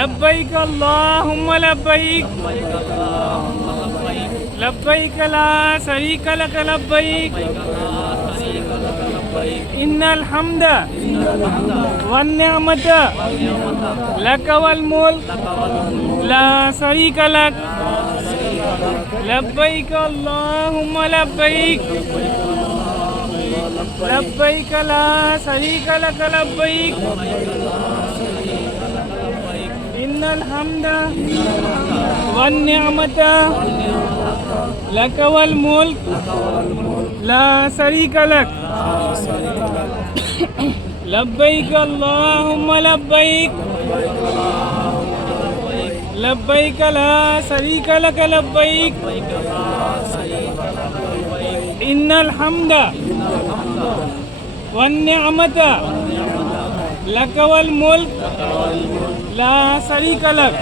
لبيك اللهم لبيك لبيك لا شريك لك لبيك إن الحمد والنعمة لك والملك لا شريك لك لبيك اللهم لبيك لبيك لا شريك لك لبيك إن الحمد والنعمة لك والملك لا شريك لك لبيك اللهم لبيك لبيك لا شريك لك لبيك إن الحمد والنعمة لك والملك لا شريك لك